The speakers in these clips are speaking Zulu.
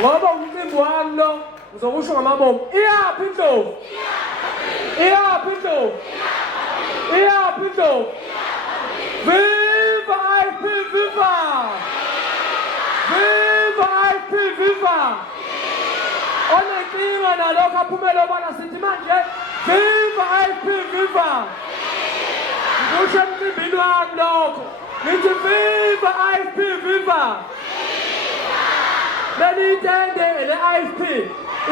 ngoba umcimbi wami lo ngizokusho ngamabomu. Iyaphi indlovu? Iyaphi indlovu? Iyaphi indlovu? Viva IFP, viva! Viva IFP, viva! Onenkinga nalokho aphumela obana sithi manje viva IFP, viva! Ngikusho emcimbini wami lokho. Ngithi viva IFP, viva! Belitende le-IFP,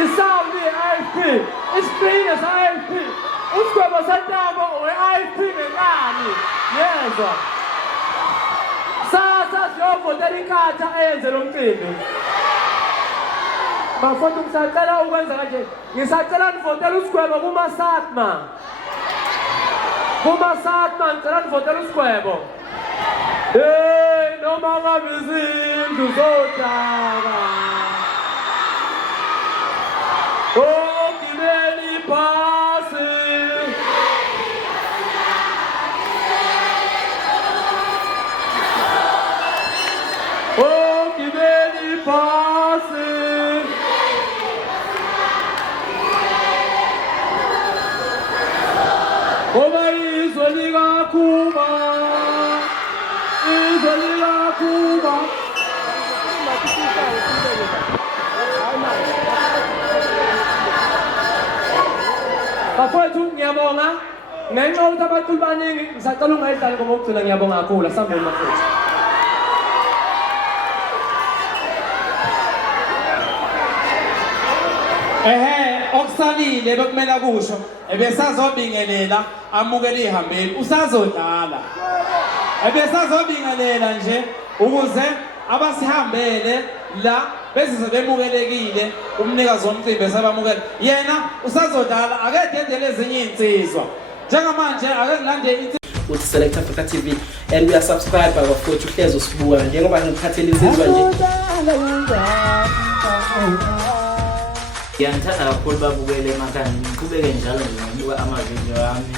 isound ye-IFP, isiqhinga se-IFP, usigwebo sentambo we-IFP ngenkani. Yezwa. Sasa siyovotela inkatha eyenze lo mcimbi. Bafowethu ngisacela ukwenza kanje. Ngisacela nivotele usigwebo kuma-SATMA. Kuma-SATMA ngicela nivotele usigwebo. Hey, noma ngabe izindlu zodaka. Oh, gibeli phasi. Oh, gibeli phasi. Oba izwe likaKhuma. Bafowethu ngiyabonga ngenxa yokuthi abaculi baningi ngisacela ungayidlali ngoba ukugcina ngiyabonga kakhulu sambeni bafowethu. Okusalile bekumele kusho ebesazobingelela amukele ihambeli usazodlala. Ebesazobingelela nje ukuze abasihambele la bezizwe bemukelekile umnikazi womcimbi esabamukela. Yena usazodlala akade endele ezinye insizwa. Njengamanje ake ngilande uthi Select Africa TV and we are subscribed bafowethu uhlezi usibuka njengoba ngikhathele insizwa nje. Ngiyangithanda kakhulu babukele emakhaya ngiqhubeke njalo nje ngibuka amavidiyo ami.